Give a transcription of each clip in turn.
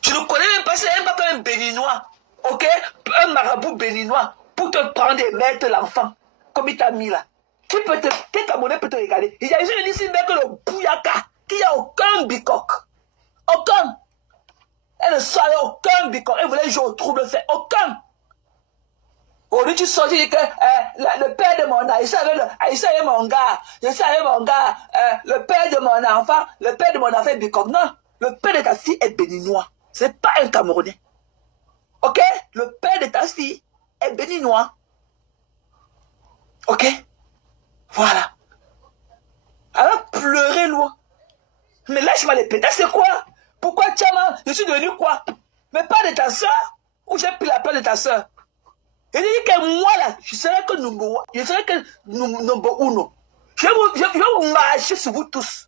Je ne connais même pas, c'est même pas un béninois, ok? Un marabout béninois pour te prendre et mettre l'enfant, comme il t'a mis là. Quel Camerounais peut te regarder? Il y a ici même que le Bouyaka, qui n'y a aucun bicoque. Aucun. Elle ne savait aucun bicoque. Elle voulait jouer au trouble fait. Aucun. Aujourd'hui, tu sors, tu dis que le père de mon Aïssa est mon gars. Je savais mon gars. Le père de mon enfant, est bicoque. Non. Le père de ta fille est béninois. C'est pas un Camerounais. Ok? Le père de ta fille est béninois. Ok? Voilà. Alors, pleurer loin. Mais lâche-moi les pétasses, c'est quoi? Pourquoi, Tchama, je suis devenu quoi? Mais pas de ta soeur? Ou j'ai pris la place de ta soeur? Il dit que moi, là, je serai que number uno. Je vais vous marcher sur vous tous.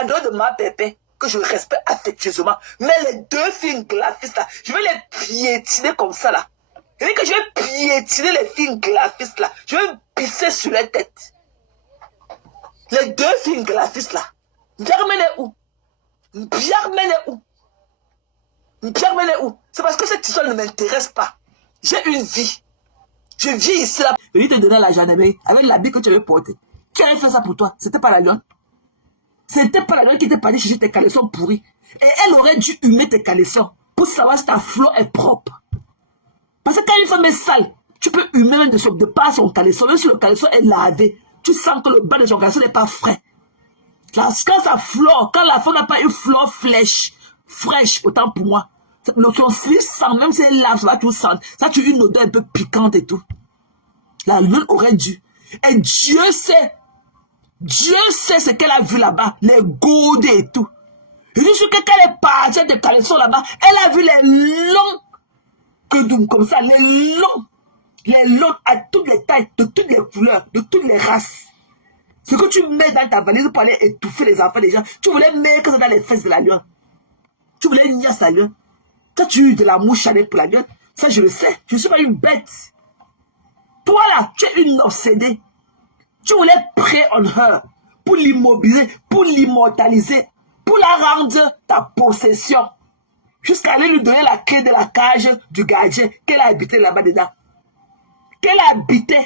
En dehors de ma pépé, que je respecte affectueusement. Mais les deux filles graphistes, là, je vais les piétiner comme ça, là. Il dit que je vais piétiner les filles graphistes, là. Je vais pisser sur les têtes. Les deux filles graphistes, là. Biarmene où? C'est parce que cette histoire ne m'intéresse pas. J'ai une vie. Je vis ici là. Et il te donnait la gendarmerie avec l'habit que tu avais porté. Qui avait fait ça pour toi? C'était pas la lionne. C'était pas la lionne qui était partie chercher tes caleçons pourris. Et elle aurait dû humer tes caleçons pour savoir si ta flot est propre. Parce que quand une femme est sale, tu peux humer même de pas son caleçon. Même si le caleçon est lavé, tu sens que le bas de son caleçon n'est pas frais. Quand ça flore, quand la femme n'a pas une flore fraîche, autant pour moi. Son slip sent, même si elle lave, ça va tout sentir. Ça a une odeur un peu piquante et tout. La lune aurait dû. Et Dieu sait ce qu'elle a vu là-bas, les gourdes et tout. Il dit que quand elle est partie de caleçon là-bas, elle a vu les longs, comme ça, les longs à toutes les tailles, de toutes les couleurs, de toutes les races. Ce que tu mets dans ta valise pour aller étouffer les enfants des gens, tu voulais mettre ça dans les fesses de la lionne. Tu voulais nier sa lionne. Toi, tu as eu de la mouche pour la lionne. Ça, je le sais. Je ne suis pas une bête. Toi, là, tu es une obsédée. Tu voulais pray on her pour l'immobiliser, pour l'immortaliser, pour la rendre ta possession. Jusqu'à aller lui donner la clé de la cage du gardien qu'elle a habité là-bas dedans. Qu'elle a habité.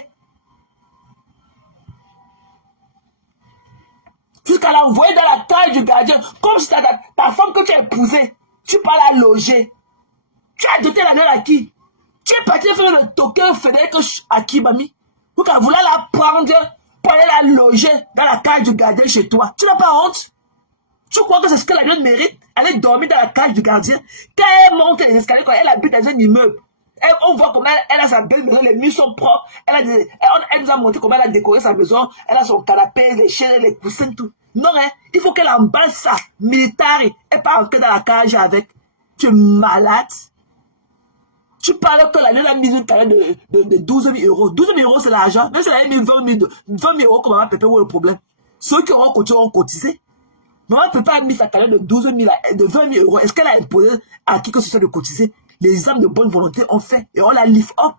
Jusqu'à l'envoyer dans la cage du gardien, comme si ta femme que tu as épousée, tu peux la loger. Tu as doté la gueule à qui? Tu es parti faire le token Frédéric à qui, mamie? Pour qu'elle voulait la prendre pour aller la loger dans la cage du gardien chez toi. Tu n'as pas honte? Tu crois que c'est ce que la gueule mérite? Aller dormir dans la cage du gardien? Quand elle monte les escaliers, quand elle habite dans un immeuble, on voit comment elle a sa belle maison, les murs sont propres. Elle nous a montré comment elle a décoré sa maison. Elle a son canapé, les chaises, les coussins, tout. Non, hein, il faut qu'elle emballe ça, militaire, et pas entrer dans la cage avec. Tu es malade. Tu parles que la lune a mis une carrière de 12 000 euros. 12 000 euros, c'est l'argent. Même si elle a mis 20 000 euros, comment maman Pépé, où est le problème? Ceux qui auront continué ont cotisé. Maman Pépé a mis sa carrière de 20 000 euros. Est-ce qu'elle a imposé à qui que ce soit de cotiser? Les hommes de bonne volonté ont fait et on la lift up.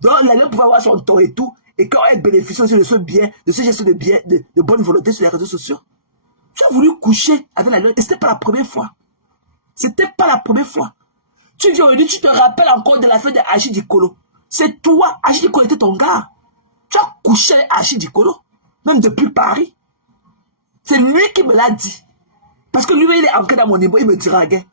Donc la lune pouvait avoir son temps et tout. Et quand elle bénéficie aussi de ce bien, de ce geste de bonne volonté sur les réseaux sociaux. Tu as voulu coucher avec la lune et c'était pas la première fois. C'était pas la première fois. Tu viens aujourd'hui, tu te rappelles encore de la fête de Achille Dikolo. C'est toi, Achille Dikolo était ton gars. Tu as couché avec Achille Dikolo, même depuis Paris. C'est lui qui me l'a dit. Parce que lui, il est entré dans mon niveau, il me draguait.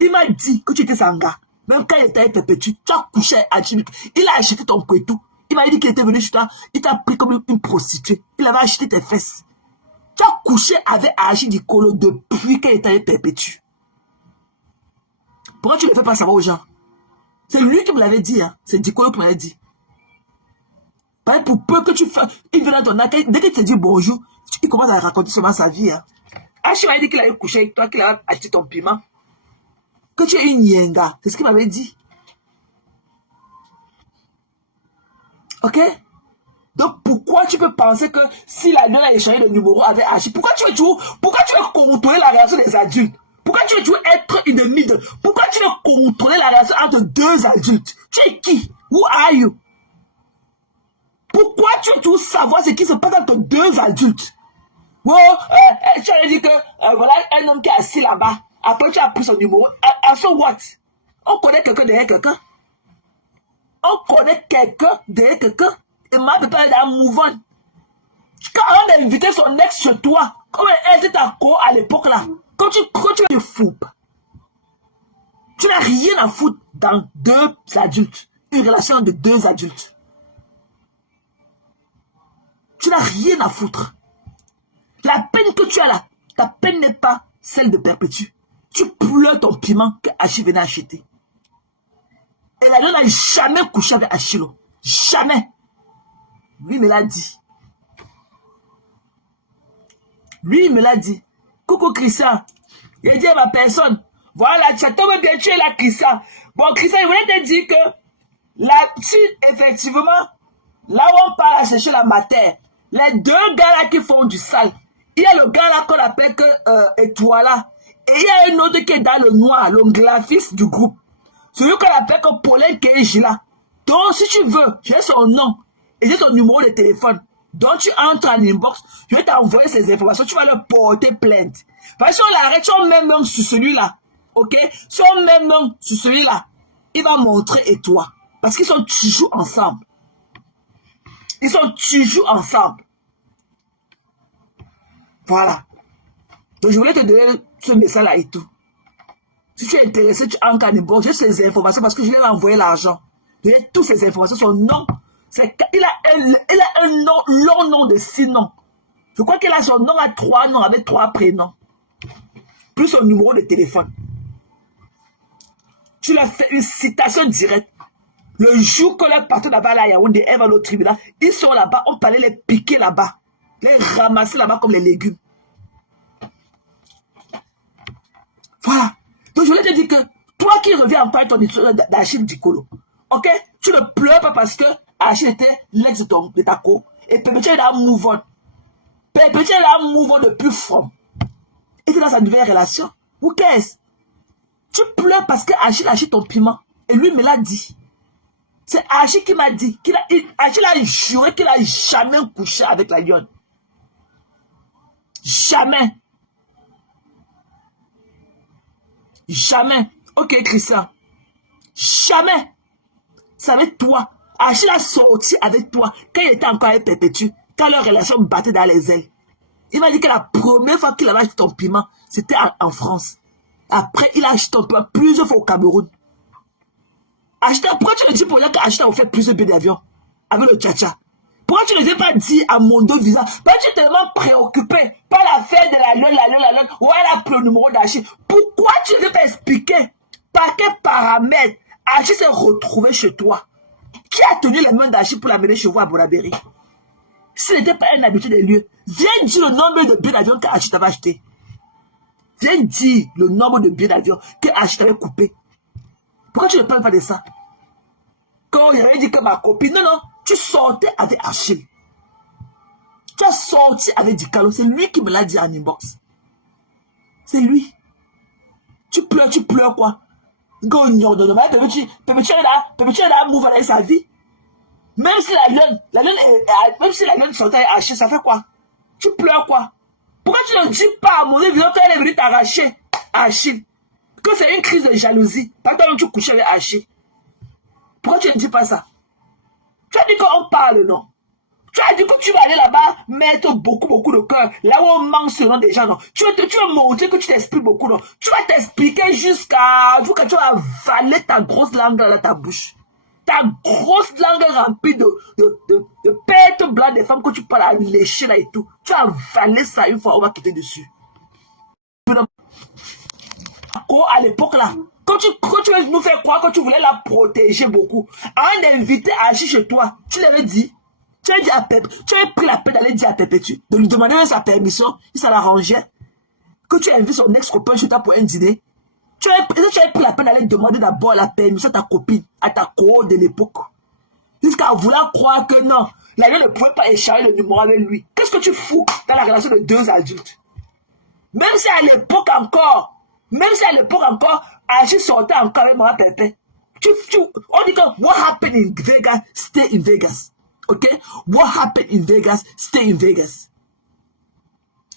Il m'a dit que tu étais son gars. Même quand il était petit, tu as couché avec Achille. Il a acheté ton couetou. Il m'a dit qu'il était venu chez toi, il t'a pris comme une prostituée. Il avait acheté tes fesses. Tu as couché avec Achille Dikolo depuis qu'il était perpétué. Pourquoi tu ne le fais pas savoir aux gens? C'est lui qui me l'avait dit, hein. C'est Dikolo qui me l'avait dit. Pour peu que tu fasses, il vient dans ton accueil, dès qu'il te dit bonjour, il commence à raconter seulement sa vie, hein. Achille m'a dit qu'il avait couché avec toi, qu'il avait acheté ton piment. Que tu es une yenga. C'est ce qu'il m'avait dit. Ok? Donc pourquoi tu peux penser que si la nana a échangé le numéro avec Achille, pourquoi tu veux contrôler la relation des adultes? Pourquoi tu veux être une mythe? Pourquoi tu veux contrôler la relation entre deux adultes? Tu es qui? Who are you? Pourquoi tu veux tout savoir ce qui se passe entre deux adultes? Oh, tu as dit que voilà un homme qui est assis là-bas. Après, tu as pris son numéro. En so what? On connaît quelqu'un derrière quelqu'un. On connaît quelqu'un derrière quelqu'un. Et ma peut pas dans mouvement. Quand on a invité son ex chez toi, comme elle était ta co à l'époque là, quand tu es fou, tu n'as rien à foutre dans deux adultes. Une relation de deux adultes. Tu n'as rien à foutre. La peine que tu as là, ta peine n'est pas celle de Perpétue. Tu pleures ton piment que Achille venait acheter. Et la n'a jamais couché avec Achille. Jamais. Lui me l'a dit. Lui me l'a dit. Coucou Christian. Il dit à ma personne, voilà, ça tombe bien, tu es là Christian. Bon Christian, il voulait te dire que là, si effectivement, là où on part à chercher la matière, les deux gars là qui font du sale, il y a le gars là qu'on appelle que Étoile là, et il y a un autre qui est dans le noir, le graphiste du groupe. Celui qu'on appelle que Paulin Keiji là. Donc si tu veux, j'ai son nom et j'ai son numéro de téléphone. Donc tu entres en inbox, je vais t'envoyer ces informations, tu vas leur porter plainte. Parce que si on l'arrête, son même nom sur celui-là, ok? Son même nom sur celui-là, il va montrer et toi. Parce qu'ils sont toujours ensemble. Ils sont toujours ensemble. Voilà. Donc je voulais te donner ce message-là et tout. Si tu es intéressé, tu entres en inbox, j'ai ces informations parce que je lui ai envoyé l'argent. J'ai toutes ces informations, son nom. Il a un nom, long nom de 6 noms. Je crois qu'il a son nom à 3 noms avec 3 prénoms. Plus son numéro de téléphone. Tu leur fais une citation directe. Le jour que leur partenaire là-bas à Yaoundé, elle va au tribunal, ils sont là-bas, on parlait les piquer là-bas, les ramasser là-bas comme les légumes. Voilà. Donc je voulais te dire que toi qui reviens encore avec ton histoire d'Achille Dikolo, ok? Tu ne pleures pas parce que Achille était l'ex de ta co. Et Perpétue est là mouvant. Perpétue est là mouvant depuis from. Et tu es dans sa nouvelle relation. Who cares? Tu pleures parce que Achille a acheté ton piment. Et lui me l'a dit. C'est Achille qui m'a dit. Achille a juré qu'il n'a jamais couché avec la lionne. Jamais. Jamais. Ok, Christian. Jamais. C'est avec toi. Achille a sorti avec toi quand il était encore avec Perpétue. Quand leur relation battait dans les ailes. Il m'a dit que la première fois qu'il avait acheté ton piment, c'était en France. Après, il a acheté ton piment plusieurs fois au Cameroun. Pourquoi tu ne dis pour dire qu'Achille a fait plusieurs billets d'avion avec le tcha-tcha? Pourquoi tu ne l'as pas dit à Mondo Visa? Pourquoi tu es tellement préoccupé par l'affaire de la lune, où elle a pris le numéro d'Achille? Pourquoi tu ne l'as pas expliqué? Par quel paramètre Achille s'est retrouvé chez toi? Qui a tenu les mains d'Achille pour l'amener chez vous à Bonabéry? S'il n'était pas un habitué des lieux, viens dire le nombre de billets d'avion qu'Achille t'avait acheté. Viens dire le nombre de billets d'avion qu'Achille t'avait coupé. Pourquoi tu ne parles pas de ça? Quand il avait dit que ma copine, non, tu sortais avec Achille. Tu as sorti avec Dikalo. C'est lui qui me l'a dit en inbox. C'est lui. Tu pleures quoi? Perpétue est là, move avec sa vie. Même si la lionne sortait avec Achille, ça fait quoi? Tu pleures quoi? Pourquoi tu ne dis pas à mon évident quand elle est venue t'arracher Achille? Que c'est une crise de jalousie. Par exemple, tu couches avec Achille. Pourquoi tu ne dis pas ça? Tu as dit qu'on parle, non? Tu as dit que tu vas aller là-bas mettre beaucoup de cœur. Là où on manque ce nom des gens, non? Tu vas montrer que tu t'expliques beaucoup, non? Tu vas t'expliquer jusqu'à... que tu vas avaler ta grosse langue dans ta bouche. Ta grosse langue remplie de pètes blancs des femmes que tu parles à lécher là et tout. Tu vas avaler ça une fois, on va quitter dessus. À l'époque là, quand tu veux nous faire croire que tu voulais la protéger beaucoup, avant d'inviter Achille chez toi, tu l'avais dit, tu avais dit à Pep, tu avais pris la peine d'aller dire à Perpétue, de lui demander sa permission, si ça l'arrangeait, que tu invites son ex-copain chez toi pour un dîner. Tu avais pris la peine d'aller demander d'abord la permission à ta copine, à ta co de l'époque. Jusqu'à vouloir croire que non, la gueule ne pouvait pas échanger le numéro avec lui. Qu'est-ce que tu fous dans la relation de deux adultes? Même si à l'époque encore, Achille sortait encore avec moi, Pépé. On dit que what happened in Vegas, stay in Vegas. Ok? What happened in Vegas, stay in Vegas.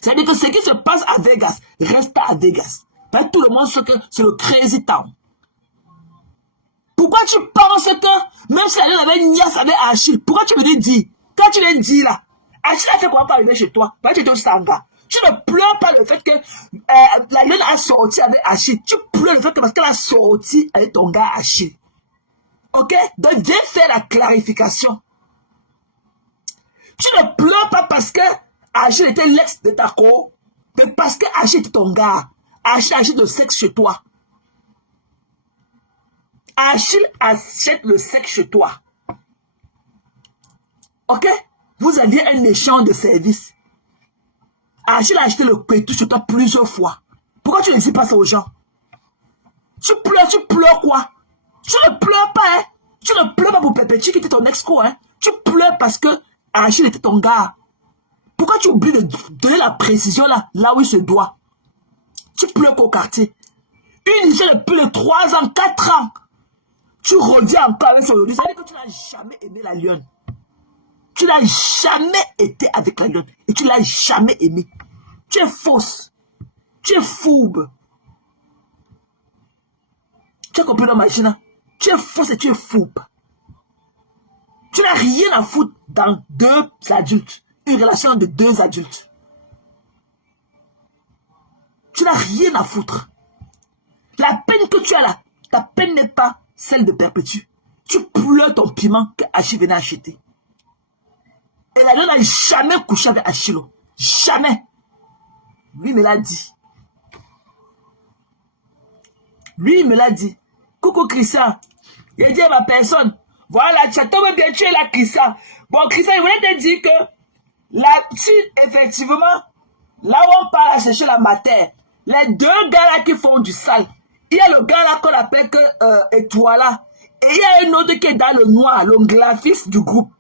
C'est-à-dire que ce qui se passe à Vegas, reste à Vegas. Ben, tout le monde sait que c'est le crazy town. Pourquoi tu penses que, même si la lune avait niasse avec Achille, pourquoi tu me dis, quand tu l'as dit là, Achille a fait quoi pour arriver chez toi? Parce que tu es au Sanga. Tu ne pleures pas le fait que la lune a sorti avec Achille. Tu pleures le fait que parce qu'elle a sorti avec ton gars Achille. Ok? Donc, viens faire la clarification. Tu ne pleures pas parce que Achille était l'ex de ta co, mais parce que Achille était ton gars. Achille achète le sexe chez toi. Achille achète le sexe chez toi. Ok? Vous aviez un échange de services. Achille a acheté le pétou chez toi plusieurs fois. Pourquoi tu ne dis pas ça aux gens? Tu pleures quoi? Tu ne pleures pas, hein? Tu ne pleures pas pour Pépétu qui était ton ex-co, hein? Tu pleures parce que Achille était ton gars. Pourquoi tu oublies de donner la précision là où il se doit? Tu pleures qu'au quartier. Une histoire de plus de 3 ans, 4 ans. Tu reviens encore avec son audio. Ça veut dire que tu n'as jamais aimé la lionne. Tu n'as jamais été avec la lionne. Et tu ne l'as jamais aimé. Tu es fausse. Tu es fourbe. Tu as compris la machine? Tu es fausse et tu es fourbe. Tu n'as rien à foutre dans 2 adultes. Une relation de 2 adultes. Tu n'as rien à foutre. La peine que tu as là, ta peine n'est pas celle de Perpétue. Tu pleures ton piment que Achille venait acheter. Et la lionne n'a jamais couché avec Achille. Jamais. Lui me l'a dit. Lui me l'a dit. Coucou Christian. Il dit à ma personne, voilà, tu as tombé bien, tu es là Christian. Bon Christian, il voulait te dire que là, si effectivement, là où on part chercher la matière, les 2 gars là qui font du sale, il y a le gars là qu'on appelle que Étoile là, et il y a un autre qui est dans le noir, le graphiste du groupe.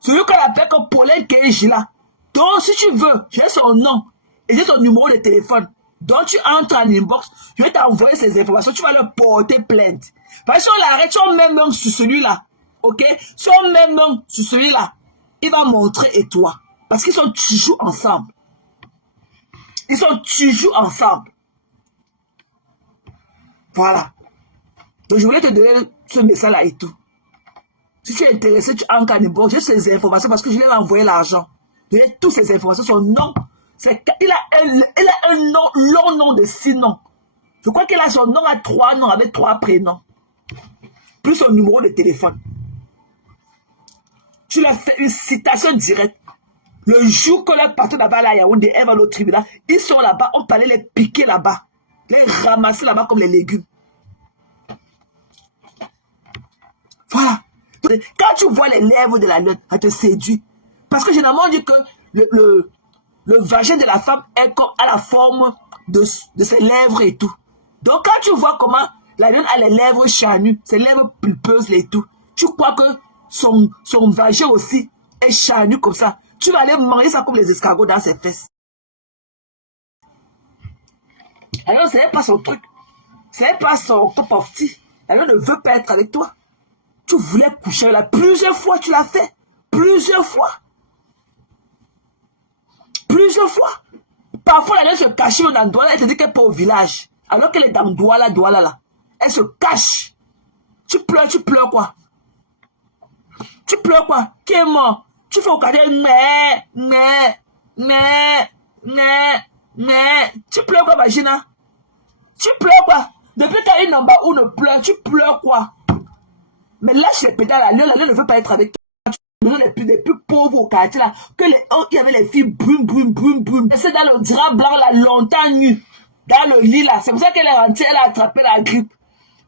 Celui qu'on appelle que Paulin Keji là. Donc si tu veux, j'ai son nom et j'ai son numéro de téléphone. Donc tu entres en inbox, je vais t'envoyer ces informations, tu vas leur porter plainte. Parce que si on l'arrête, si on met main sur celui-là, ok? Si on met main sur celui-là, il va montrer et toi. Parce qu'ils sont toujours ensemble. Ils sont toujours ensemble. Voilà. Donc je voulais te donner ce message-là et tout. Si tu es intéressé, tu entres en inbox, j'ai ces informations parce que je lui ai envoyé l'argent. J'ai toutes ces informations, son nom. Il a un nom, long nom de 6 noms. Je crois qu'il a son nom à 3 noms avec 3 prénoms. Plus son numéro de téléphone. Tu leur fais une citation directe. Le jour que leur patron va aller à Yaoundé, elle va au tribunal, ils sont là-bas, on peut aller les piquer là-bas. Les ramasser là-bas comme les légumes. Voilà. Quand tu vois les lèvres de la lionne, ça te séduit. Parce que généralement, on dit que le vagin de la femme est comme à la forme de ses lèvres et tout. Donc, quand tu vois comment la lionne a les lèvres charnues, ses lèvres pulpeuses et tout, tu crois que son vagin aussi est charnu comme ça. Tu vas aller manger ça comme les escargots dans ses fesses. Alors, ce n'est pas son truc. Ce n'est pas son top of tea. Alors, ne veut pas être avec toi. Tu voulais coucher là. Plusieurs fois, tu l'as fait. Plusieurs fois. Plusieurs fois. Parfois, elle se cache dans Douala. Elle te dit qu'elle n'est pas au village. Alors qu'elle est dans Douala là. Elle se cache. Tu pleures quoi? Tu pleures quoi? Qui est mort? Tu fais au quartier, tu pleures quoi, Magina? Tu pleures quoi? Depuis qu'elle est en bas où ne pleure, tu pleures quoi? Mais lâche les pédales, la lune ne veut pas être avec toi. Les plus pauvres au quartier là, il y avait les filles brune. C'est dans le drap blanc là, longtemps nu, dans le lit là. C'est pour ça qu'elle est rentrée, elle a attrapé la grippe.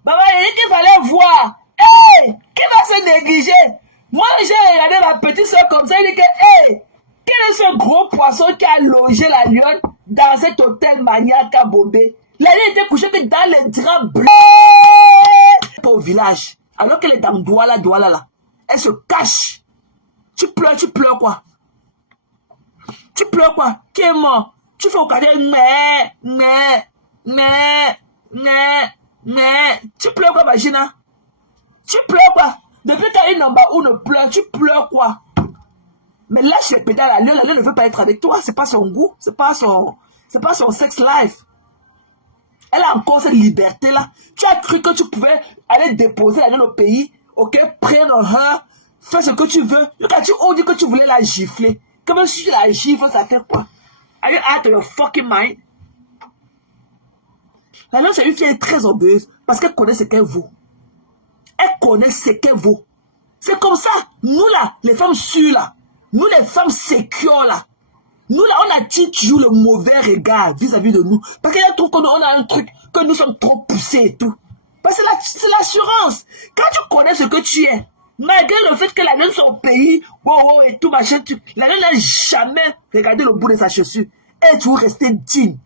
Maman, il dit qu'il fallait voir. Hey, qui va se négliger? Moi, j'ai regardé ma petite soeur comme ça, il dit que, hey, quel est ce gros poisson qui a logé la lionne dans cet hôtel maniaque à Bobé? La lionne était couchée dans les draps blancs. Pas au village. Alors qu'elle est dans Douala là. Elle se cache. Tu pleures quoi? Tu pleures quoi? Qui est mort? Tu fais au quartier, tu pleures quoi, Magina? Tu pleures quoi? Depuis qu'elle est en bas où ne pleure, tu pleures quoi? Mais lâche les pédales, la lionne ne veut pas être avec toi. C'est pas son goût. C'est pas son sex life. Elle a encore cette liberté-là. Tu as cru que tu pouvais aller déposer la lune au pays, ok, prendre her, fais ce que tu veux. Quand tu oses dire que tu voulais la gifler, comme si tu la gifles, ça fait quoi? Are you out of your fucking mind? La lune, c'est une fille très orgueilleuse parce qu'elle connaît ce qu'elle vaut. Elle connaît ce qu'elle vaut. C'est comme ça. Nous là, les femmes sûres là, nous les femmes sécures là, nous là, on attire toujours le mauvais regard vis-à-vis de nous. Parce qu'elle trouve qu'on a un truc, que nous sommes trop poussés et tout. Parce que c'est l'assurance. Quand tu connais ce que tu es, malgré le fait que la nonne soit au pays, wow, et tout machin, la nonne n'a jamais regardé le bout de sa chaussure. Elle est toujours restée digne.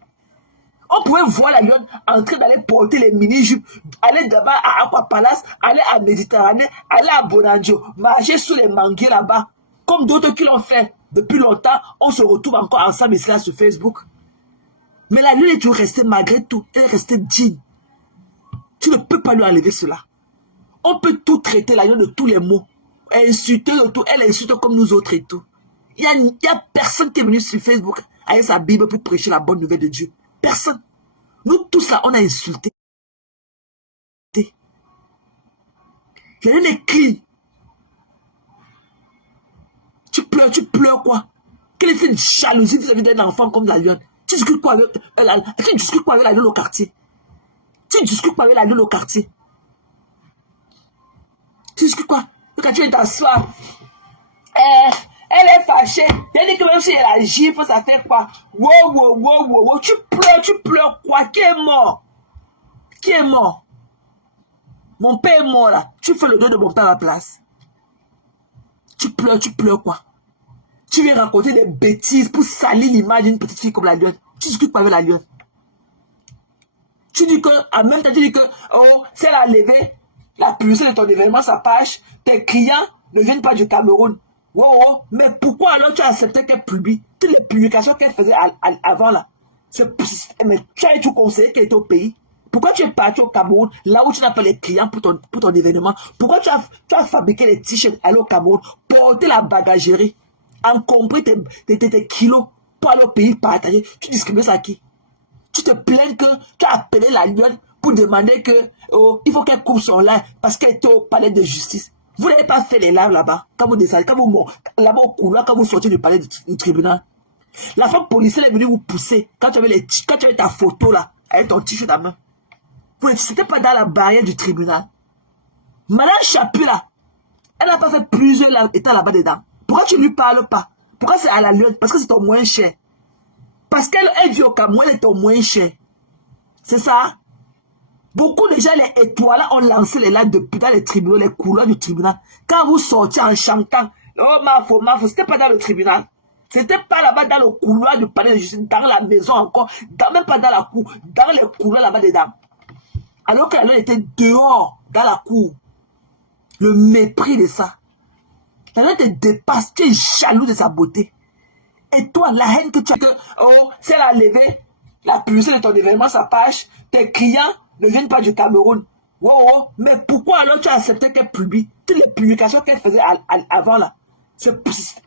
On pouvait voir la lionne en train d'aller porter les mini-jupes, aller d'abord à Aqua Palace, aller à Méditerranée, aller à Bonanjo, marcher sous les manguiers là-bas. Comme d'autres qui l'ont fait depuis longtemps, on se retrouve encore ensemble ici là sur Facebook. Mais la lionne est toujours restée malgré tout, elle est restée digne. Tu ne peux pas lui enlever cela. On peut tout traiter la lionne de tous les mots, insulter de tout, elle insulte comme nous autres et tout. Il y a personne qui est venu sur Facebook avec sa Bible pour prêcher la bonne nouvelle de Dieu. Personne. Nous tous là, on a insulté. La lionne est clean. Tu pleures quoi? Quelle est cette jalousie vis-à-vis d'un enfant comme la lionne? Tu discutes quoi avec la lionne au quartier? Tu discutes quoi avec la lionne au quartier? Tu discutes quoi? Quand tu es t'asseoir, elle est fâchée. Elle dit que même si elle a gifle, ça fait quoi? Wow. Tu pleures quoi? Qui est mort? Qui est mort? Mon père est mort là. Tu fais le deuil de mon père à la place. Tu pleures quoi? Tu viens raconter des bêtises pour salir l'image d'une petite fille comme la lionne. Tu discutes pas avec la lionne. Tu dis que, en même temps, tu dis que, oh, si elle a levé la publicité de ton événement, sa page, tes clients ne viennent pas du Cameroun. Wow, mais pourquoi alors tu as accepté qu'elle publie toutes les publications qu'elle faisait avant là? Mais tu as tout conseillé qu'elle était au pays. Pourquoi tu es parti au Cameroun, là où tu n'as pas les clients pour ton événement? Pourquoi tu as fabriqué les t-shirts, aller au Cameroun, porter la bagagerie, encombrer tes kilos pour aller au pays partager? Tu discrimines ça à qui? Tu te plains que tu as appelé la lionne pour demander que, oh, il faut qu'elle coupe son live parce qu'elle était au palais de justice. Vous n'avez pas fait les lives là-bas, quand vous descendez, là-bas au couloir, quand vous sortez du palais du tribunal. La femme policière est venue vous pousser quand tu avais ta photo là, avec ton t-shirt à main. C'était pas dans la barrière du tribunal. Madame Chapu là, elle n'a pas fait plusieurs états là-bas dedans. Pourquoi tu ne lui parles pas? Pourquoi c'est à la lionne? Parce que c'est ton moins cher. Parce qu'elle vit au Cameroun, elle est au moins cher. C'est ça? Beaucoup de gens, les étoiles, ont lancé les lives depuis dans les tribunaux, les couloirs du tribunal. Quand vous sortiez en chantant, oh, Mafo, c'était pas dans le tribunal. C'était pas là-bas dans le couloir du palais de justice, dans la maison encore, même pas dans la cour, dans les couloirs là-bas dedans. Alors qu'elle était dehors, dans la cour. Le mépris de ça. Elle te dépasse, tu es jaloux de sa beauté. Et toi, la haine que tu as, oh, si elle a levé la publicité de ton événement, sa page, tes clients ne viennent pas du Cameroun. Wow, mais pourquoi alors tu as accepté qu'elle publie toutes les publications qu'elle faisait avant là?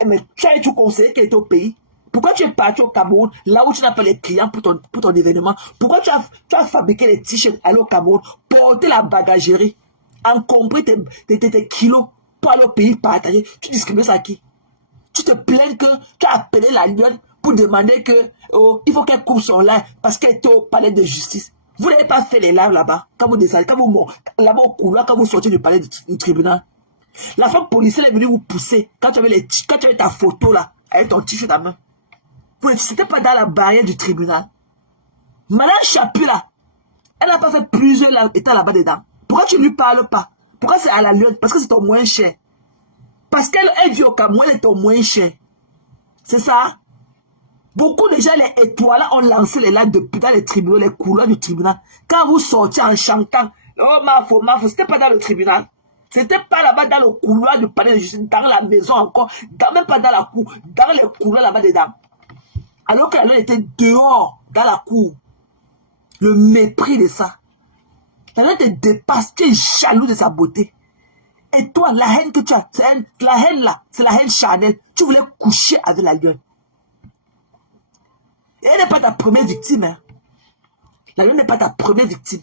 Mais tu as tout conseillé qu'elle était au pays. Pourquoi tu es parti au Cameroun, là où tu n'as pas les clients pour ton événement? Pourquoi tu as fabriqué les t-shirts, aller au Cameroun, porter la bagagerie, encombrer tes kilos pour aller au pays partager? Tu discrimines ça à qui? Tu te plains que tu as appelé la lionne pour demander que, oh, il faut qu'elle coupe son live parce qu'elle était au palais de justice. Vous n'avez pas fait les lives là-bas, quand vous descendez, là-bas au couloir, quand vous sortez du palais du tribunal. La femme policière est venue vous pousser quand tu avais ta photo là, avec ton t-shirt à main. C'était pas dans la barrière du tribunal. Madame Chapu là, elle n'a pas fait plusieurs états là-bas dedans. Pourquoi tu ne lui parles pas? Pourquoi c'est à la lionne? Parce que c'est ton moins cher. Parce qu'elle vit au Cameroun, elle est ton moins cher. C'est ça? Beaucoup de gens, les étoiles, ont lancé les lives depuis dans les tribunaux, les couloirs du tribunal. Quand vous sortiez en chantant, oh, Mafo, c'était pas dans le tribunal. C'était pas là-bas dans le couloir du palais de justice, dans la maison encore, même pas dans la cour, dans les couloirs là-bas dedans. Alors qu'elle était dehors, dans la cour. Le mépris de ça. Elle te dépasse, tu es jaloux de sa beauté. Et toi, la haine que tu as, la haine là, c'est la haine charnelle. Tu voulais coucher avec la lionne. Et elle n'est pas ta première victime. Hein. La lionne n'est pas ta première victime.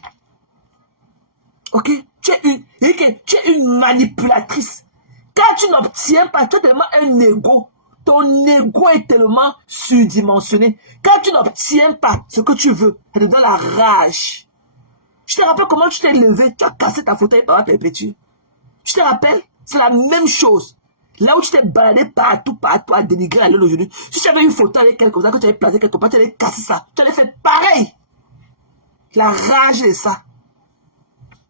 Ok? Tu es une manipulatrice. Quand tu n'obtiens pas, tu as tellement un ego. Ton ego est tellement surdimensionné. Quand tu n'obtiens pas ce que tu veux, ça te donne la rage. Je te rappelle comment tu t'es levé, tu as cassé ta fauteuil par la perpétue. Je te rappelle, c'est la même chose. Là où tu t'es baladé partout à dénigrer la lune aujourd'hui. Si tu avais une photo avec quelqu'un, que tu avais placé quelque part, tu allais casser ça. Tu allais faire pareil. La rage est ça.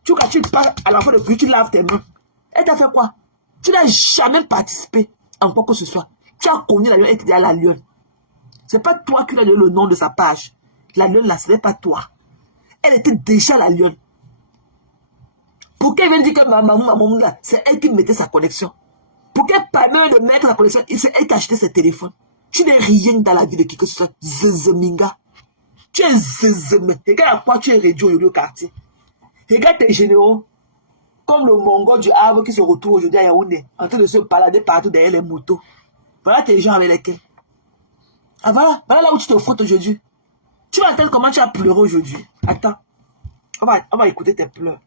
Quand tu passes à la fin de pluie, tu laves tes mains. Elle t'a fait quoi? Tu n'as jamais participé en quoi que ce soit. Tu as connu la lionne et tu dis à la lionne. Ce n'est pas toi qui as donné le nom de sa page. La lionne là, ce n'est pas toi. Elle était déjà la lionne. Pour qu'elle vienne dire que ma maman là, c'est elle qui mettait sa connexion. Pour qu'elle permette de mettre la connexion, c'est elle qui a acheté ses téléphones. Tu n'es rien dans la vie de qui que ce soit. Zezeminga. Tu es zezeme. Regarde à quoi tu es réduit aujourd'hui au quartier. Regarde tes généraux. Comme le Mongol du Havre qui se retrouve aujourd'hui à Yaoundé, en train de se balader partout derrière les motos. Voilà tes gens avec lesquels. Ah voilà là où tu te frottes aujourd'hui. Tu vas entendre comment tu as pleuré aujourd'hui. Attends. On va écouter tes pleurs.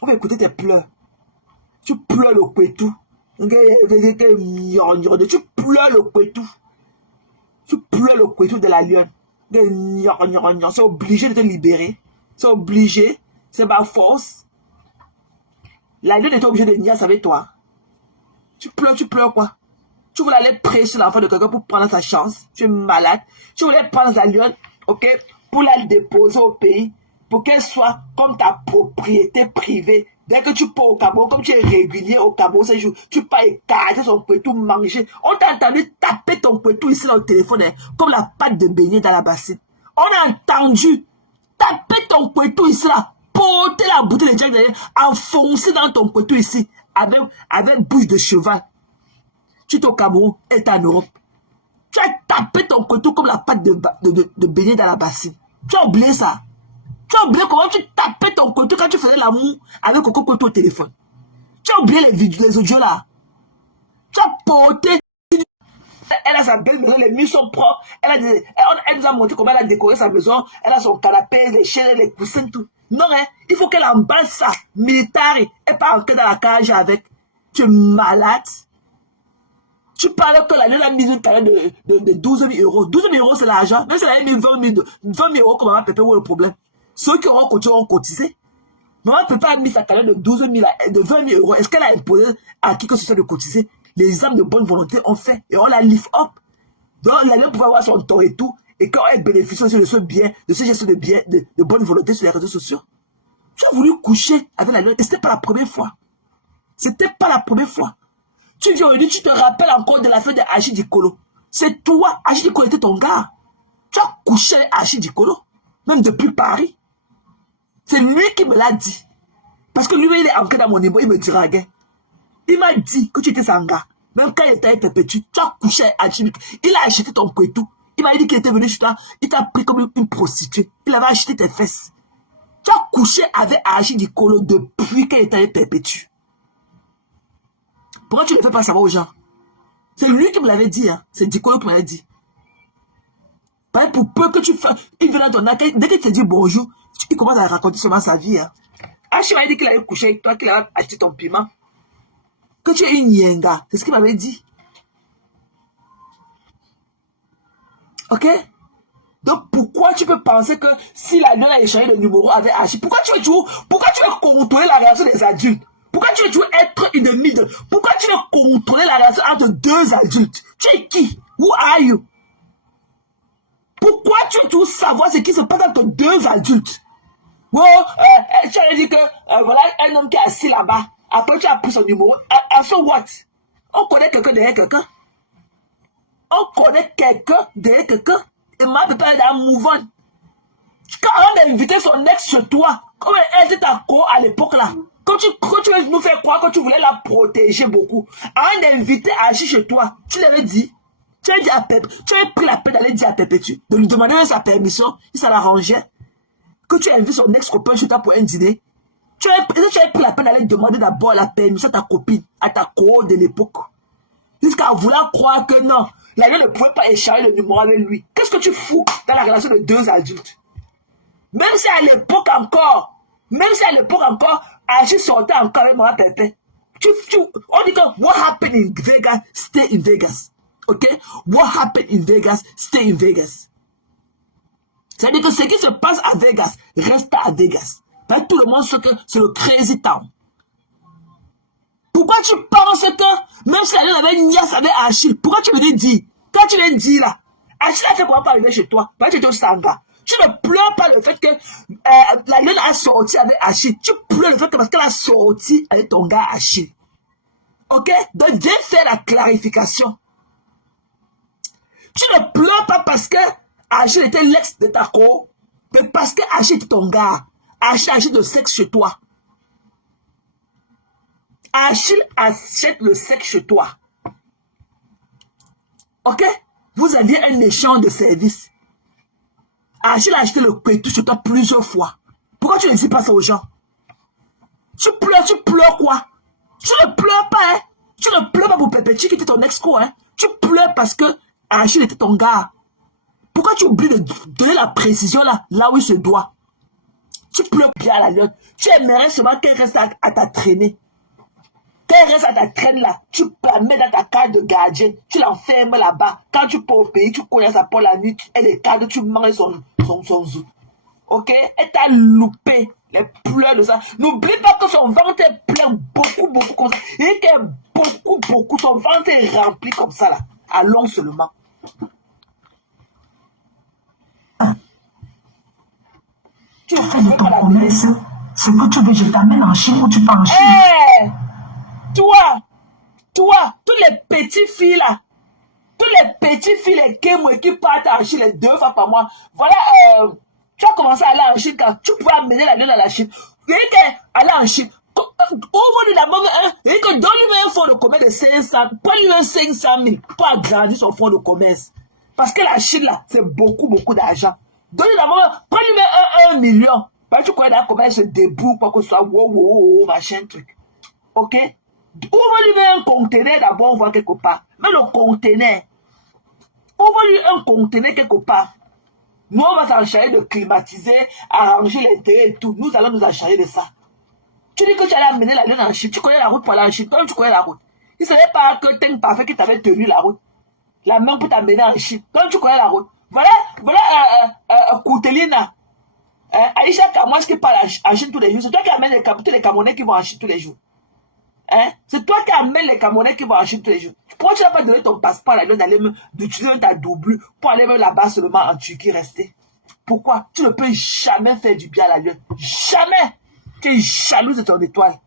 On va écouter tes pleurs. Tu pleures le couetou. Tu pleures le couetou. Tu pleures le couetou de la lionne. C'est obligé de te libérer. C'est obligé. C'est ma force. La lionne était obligée de nier avec toi. Tu pleures quoi? Tu voulais aller prêcher sur l'enfant de quelqu'un pour prendre sa chance. Tu es malade. Tu voulais prendre la lionne, ok, pour la déposer au pays, pour qu'elle soit comme ta propriété privée. Dès que tu pars au Cameroun, comme tu es régulier au Cameroun, ces jours, tu pars écarter son couteau, manger. On t'a entendu taper ton couteau ici dans le téléphone, hein, comme la pâte de beignet dans la bassine. On a entendu taper ton couteau ici là, porter la bouteille de Jack derrière, enfoncer dans ton couteau ici, avec bouche de cheval. Tu es au Cameroun et tu es en Europe. Tu as tapé ton couteau comme la pâte de beignet dans la bassine. Tu as oublié ça. Tu as oublié comment tu tapais ton couteau quand tu faisais l'amour avec Coco Couteau au téléphone. Tu as oublié les audios là. Tu as porté. Elle a sa belle maison, les murs sont propres. Elle nous a montré comment elle a décoré sa maison. Elle a son canapé, les chaînes, les coussins, tout. Non, hein, il faut qu'elle emballe ça, militaire, et pas entrer dans la cage avec. Tu es malade. Tu parles que la lune a mis une carrière de 12 000 euros. 12 000 euros, c'est l'argent. Même si elle a mis 20 000 euros, comme Maman Pépé, où est le problème? Ceux qui auront cotisé. Maman Pépé a mis sa carrière de 20 000 euros. Est-ce qu'elle a imposé à qui que ce soit de cotiser? Les hommes de bonne volonté ont fait. Et on la lift up. Donc, la lune pouvait avoir son temps et tout. Et quand elle bénéficie aussi de ce bien, de ce geste de bonne volonté sur les réseaux sociaux. Tu as voulu coucher avec la lune. Et c'était pas la première fois. C'était pas la première fois. Tu viens aujourd'hui, tu te rappelles encore de l'affaire de Achille Dikolo. C'est toi, Achille Dikolo était ton gars. Tu as couché avec Achille Dikolo, même depuis Paris. C'est lui qui me l'a dit. Parce que lui, il est entré dans mon niveau, il me draguait. Il m'a dit que tu étais son gars. Même quand il était avec Perpétue, tu as couché avec Achille. Il a acheté ton couetou. Il m'a dit qu'il était venu chez toi, il t'a pris comme une prostituée. Il avait acheté tes fesses. Tu as couché avec Achille Dikolo depuis qu'il était avec Perpétue. Pourquoi tu ne le fais pas savoir aux gens? C'est lui qui me l'avait dit, hein. C'est Dikolo qui me l'avait dit. Pour peu que tu fais, il vient dans ton accueil, dès qu'il te dit bonjour, il commence à raconter seulement sa vie, hein. Achille m'avait dit qu'il avait couché avec toi, qu'il avait acheté ton piment. Que tu es une yenga. C'est ce qu'il m'avait dit. Ok? Donc pourquoi tu peux penser que si la nana a échangé le numéro avec Achille, pourquoi tu veux contrôler la réaction des adultes? Pourquoi tu veux toujours être in the middle? Pourquoi tu veux contrôler la relation entre deux adultes? Tu es qui? Who are you? Pourquoi tu veux toujours savoir ce qui se passe entre deux adultes? Oh, tu as dit que voilà un homme qui est assis là-bas. Après tu as pris son numéro. So what? On connaît quelqu'un derrière quelqu'un. On connaît quelqu'un derrière quelqu'un. Et ma papa est dans move on. Quand on a invité son ex chez toi, comme elle était ta co à l'époque là. Quand tu veux nous faire croire que tu voulais la protéger beaucoup, avant d'inviter à agir chez toi, tu l'avais dit, tu avais dit à Pépé, tu avais pris la peine d'aller dire à Pépé, de lui demander sa permission, si ça l'arrangeait, que tu invites son ex-copain chez toi pour un dîner, tu avais pris la peine d'aller demander d'abord la permission à ta copine, à ta co de l'époque, jusqu'à vouloir croire que non, La Lune ne pouvait pas échanger le numéro avec lui. Qu'est-ce que tu fous dans la relation de deux adultes? Même si à l'époque encore, Achille sortait encore avec Maman Pépé. On dit que what happened in Vegas, stay in Vegas. Ok? What happened in Vegas, stay in Vegas. C'est-à-dire que ce qui se passe à Vegas, reste à Vegas. Tout le monde sait que c'est le crazy town. Pourquoi tu penses que, même si la Lune avait niasse avec Achille, pourquoi tu venais dire? Toi, tu l'as dit là. Achille a fait comment pas arriver chez toi? Bah, tu es au Sanga. Tu ne pleures pas le fait que la Lune a sorti avec Achille. Tu pleures le fait que parce qu'elle a sorti avec ton gars Achille. Ok? Donc, viens faire la clarification. Tu ne pleures pas parce que Achille était l'ex de ta co, mais parce que Achille était ton gars. Achille achète le sexe chez toi. Achille achète le sexe chez toi. Ok? Vous aviez un échange de services. Achille a acheté le pétou chez toi plusieurs fois. Pourquoi tu ne dis pas ça aux gens? Tu pleures quoi? Tu ne pleures pas, hein? Tu ne pleures pas pour Pépéti qui était ton ex-co, hein? Tu pleures parce que Achille était ton gars. Pourquoi tu oublies de donner la précision là où il se doit? Tu pleures bien à la Lune. Tu aimerais seulement qu'elle reste à ta traînée. Qu'elle reste à ta traîne là, tu la mets dans ta carte de gardien, tu l'enfermes là-bas. Quand tu pars au pays, tu connais sa peau la nuit, elle est cadre, tu manges son zou. Ok? Elle t'a loupé les pleurs de ça. N'oublie pas que son ventre est plein, beaucoup comme ça. Et que beaucoup, son ventre est rempli comme ça là. Allons seulement. Tu fais de ton commerce ce que tu veux, je t'amène en Chine ou tu pars en Chine. Hey! Toi, tous les petits filles là, les Kémoué qui partent en Chine les 2 fois par mois, voilà, tu as commencé à aller en Chine quand tu pouvais amener la Lune à la Chine. Il y a aller en Chine. Ouvre-lui la main, il y a que donne-lui un fonds de commerce de 500, prends-lui un 500 000 pour agrandir son fonds de commerce. Parce que la Chine là, c'est beaucoup d'argent. Donne-lui la main, prends-lui 1 million. Parce que tu connais comment elle se débrouille pour que ce soit wow, machin truc. Ok? Ouvre-lui un conteneur d'abord, on voit quelque part. Mais le conteneur, ouvre-lui un conteneur quelque part. Nous, on va s'en charger de climatiser, arranger les terres et tout. Nous allons nous en charger de ça. Tu dis que tu allais amener la Lune en Chine. Tu connais la route pour aller en Chine. Toi, tu connais la route. Il ne savait pas que Teng Parfait qui t'avait tenu la route. La main pour t'amener en Chine. Toi, tu connais la route. Voilà Koutelina. Aïcha Kamouach qui parle en Chine tous les jours. C'est toi qui amène tous les Camerounais qui vont en Chine tous les jours. C'est toi qui amènes les Camerounais qui vont en Chine tous les jours. Pourquoi tu n'as pas donné ton passeport à la Lune d'aller d'utiliser ta double pour aller même là-bas seulement en Turquie rester? Pourquoi? Tu ne peux jamais faire du bien à la Lune. Jamais. Tu es jalouse de ton étoile.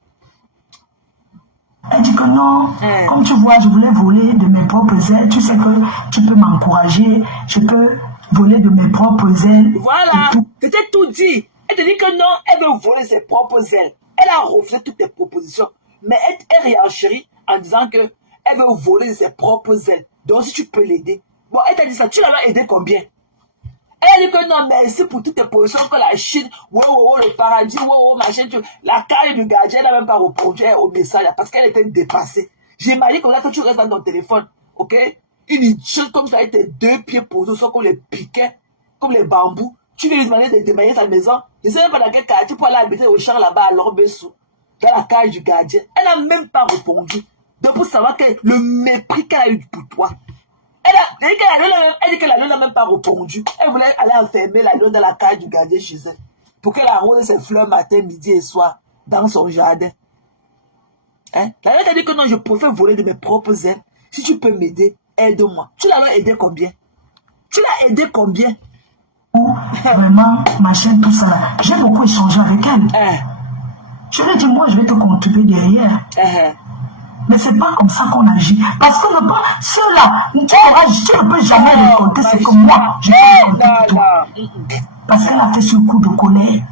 Elle dit que non, comme tu vois, je voulais voler de mes propres ailes. Tu sais que tu peux m'encourager, je peux voler de mes propres ailes. Voilà, je t'ai tout dit. Elle te dit que non, elle veut voler ses propres ailes. Elle a refusé toutes tes propositions. Mais elle réenchérit en disant que elle veut voler ses propres ailes. Donc si tu peux l'aider. Bon, elle t'a dit ça, tu l'as aidé combien? Elle a dit que non, merci pour toutes tes positions que la Chine, le paradis, machin, la carte du gardien n'a même pas répondu au message parce qu'elle était dépassée. J'imagine comme ça que tu restes dans ton téléphone, ok? Une chose comme ça avec tes 2 pieds posés, soit comme les piquets, comme les bambous. Tu viens lui demander de démailler sa maison. Je ne sais même pas dans quel cas, tu peux aller habiter au champ là-bas à l'Orbessou, dans la cage du gardien. Elle n'a même pas répondu. Donc pour savoir que le mépris qu'elle a eu pour toi. Elle dit que la Lune n'a même pas répondu. Elle voulait aller enfermer la Lune dans la cage du gardien chez elle. Pour qu'elle arrose ses fleurs matin, midi et soir dans son jardin. La Lune a dit que non, je préfère voler de mes propres ailes. Si tu peux m'aider, aide-moi. Tu l'as aidé combien? Vraiment, machin, tout ça. J'ai beaucoup échangé avec elle. Je lui ai dit, moi, je vais te contribuer derrière. Mais c'est pas comme ça qu'on agit. Parce que ceux-là, tu ne peux jamais récolter ce que moi, je peux récolter pour toi. Parce qu'elle a fait ce coup de colère.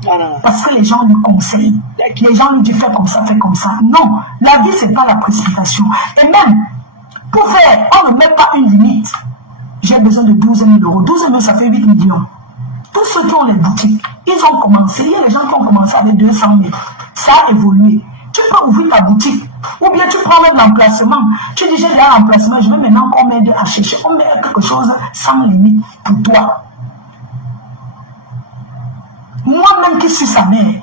Parce que les gens lui conseillent. Les gens lui disent, fais comme ça, fais comme ça. Non, la vie, c'est pas la précipitation. Et même, pour faire, on ne met pas une limite. J'ai besoin de 12 000 euros. 12 000 euros, ça fait 8 millions. Tous ceux qui ont les boutiques, ils ont commencé. Il y a des gens qui ont commencé avec 200 000. Ça a évolué. Tu peux ouvrir ta boutique Ou bien tu prends même l'emplacement. Tu dis, j'ai déjà l'emplacement, je vais maintenant qu'on m'aide à chercher. On met quelque chose sans limite pour toi. Moi-même qui suis sa mère,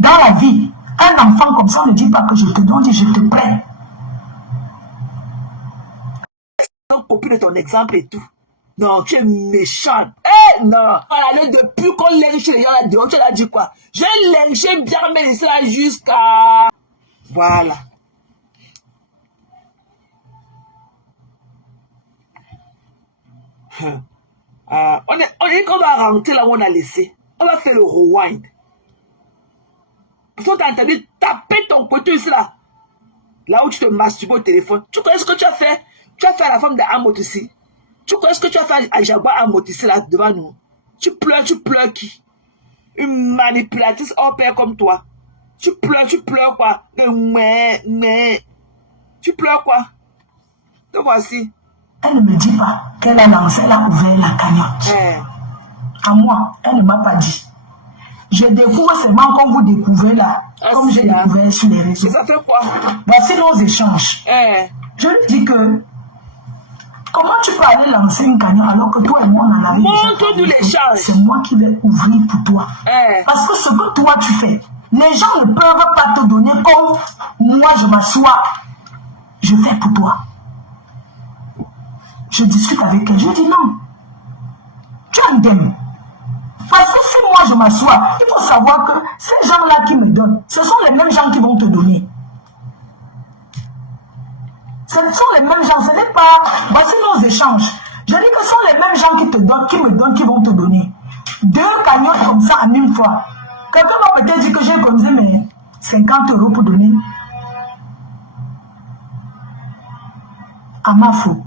dans la vie, un enfant comme ça ne dit pas que je te donne, je te prête. Copie de ton exemple et tout. Non, tu es méchante. Non. Voilà, depuis qu'on lynche les gens là-dedans, tu as dit quoi? Je vais lyncher bien, mais ça jusqu'à... Voilà. On est qu'on va rentrer là où on a laissé. On va faire le rewind. Parce qu'on t'a entendu taper ton côté ici là. Là où tu te masturbes au téléphone. Tu connais ce que tu as fait? Tu as fait à la femme d'Amot ici. Tu connais ce que tu as fait à Jaguar Amot ici là devant nous. Tu pleures qui? Une manipulatrice hors pair comme toi. Tu pleures quoi? Mais. Tu pleures quoi? Te voici. Elle ne me dit pas qu'elle a lancé, elle a ouvert la cagnotte. À moi, elle ne m'a pas dit. Je découvre seulement comme vous découvrez là. Comme j'ai découvert sur les réseaux. Ça fait quoi? Voici nos échanges. Je lui dis que comment tu peux aller lancer une cagnotte alors que toi et moi on en avait montre-nous l'échange. C'est moi qui vais ouvrir pour toi. Parce que ce que toi tu fais, les gens ne peuvent pas te donner comme moi je m'assois. Je fais pour toi. Je discute avec elle. Je dis non. Tu as un dème. Parce que si moi je m'assois, il faut savoir que ces gens-là qui me donnent, ce sont les mêmes gens qui vont te donner. Ce sont les mêmes gens, ce n'est pas... Voici nos échanges. Je dis que ce sont les mêmes gens qui te donnent, qui me donnent, qui vont te donner. 2 cagnottes comme ça en une fois. Quelqu'un va peut-être dire que j'ai économisé mes 50 € pour donner. À ma faute.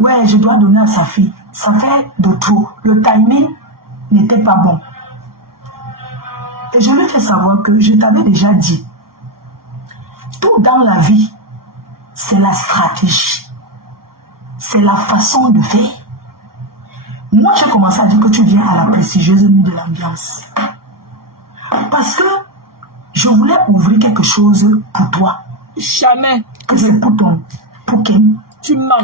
Ouais, je dois donner à sa fille. Ça fait de trop. Le timing n'était pas bon. Et je lui fais savoir que je t'avais déjà dit. Tout dans la vie, c'est la stratégie. C'est la façon de faire. Moi, j'ai commencé à dire que tu viens à la prestigieuse nuit de l'ambiance. Parce que je voulais ouvrir quelque chose pour toi. Jamais. C'est pour ton... Pour Ken. Tu mens.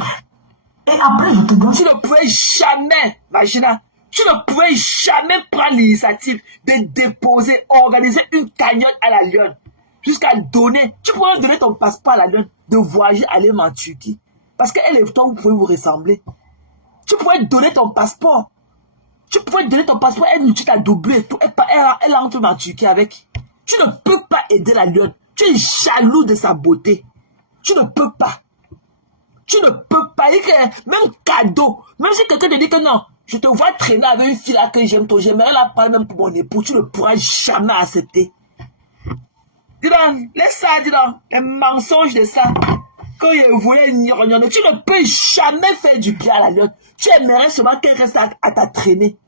Et après, je te donne... Tu ne pourrais jamais, Magina, tu ne pourrais jamais prendre l'initiative de déposer, organiser une cagnotte à la Lyon. Jusqu'à donner. Tu pourrais donner ton passeport à la Lyon de voyager, aller en Turquie. Parce qu'elle et toi, vous pouvez vous ressembler. Tu pourrais donner ton passeport. Tu pourrais donner ton passeport, elle tu t'as doublé et tout. Elle entre en Turquie avec. Tu ne peux pas aider la Lyon. Tu es jaloux de sa beauté. Tu ne peux pas. Tu ne peux pas. Même cadeau. Même si quelqu'un te dit que non, je te vois traîner avec une fille là que j'aime, j'aimerais la prendre même pour mon époux. Tu ne pourras jamais accepter. Dis donc, laisse ça, dis donc. Les mensonges de ça. Quand il voulait gnognoner, tu ne peux jamais faire du bien à la Lyon. Tu aimerais seulement qu'elle reste à ta traînée.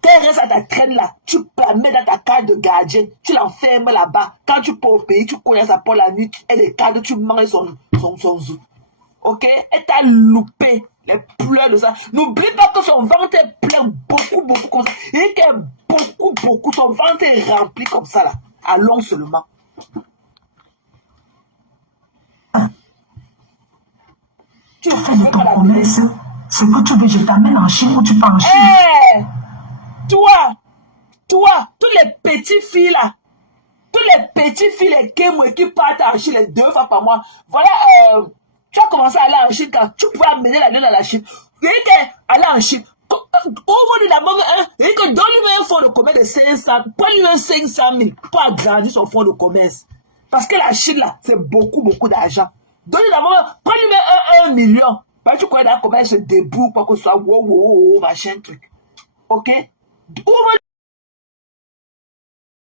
Qu'elle reste à ta traîne là. Tu la mets dans ta cage de gardien. Tu l'enfermes là-bas. Quand tu pars au pays, tu connais sa porte la nuit. Elle est cadre, tu manges son zoo. Ok? Elle t'a loupé les pleurs de ça. N'oublie pas que son ventre est plein beaucoup comme ça. Et qu'elle beaucoup. Son ventre est rempli comme ça là. Allons seulement. Tu fais de ton commerce ce que tu veux, je t'amène en Chine ou tu pars en Chine. Hey, toi, tous les petits filles là, les Kémoué qui partent en Chine les 2 fois par mois, voilà, tu as commencé à aller en Chine quand tu pouvais amener la Lune à la Chine. Et aller en Chine, ouvre-lui d'abord et que donne-lui un fonds de commerce de 500, prends-lui un 500 000 pour agrandir son fonds de commerce. Parce que la Chine là, c'est beaucoup d'argent. Donne-lui d'abord, prends-lui 1 million. Tu connais comment elle se débrouille, quoi que ce soit, wow, machin, truc. Ok? Ouvre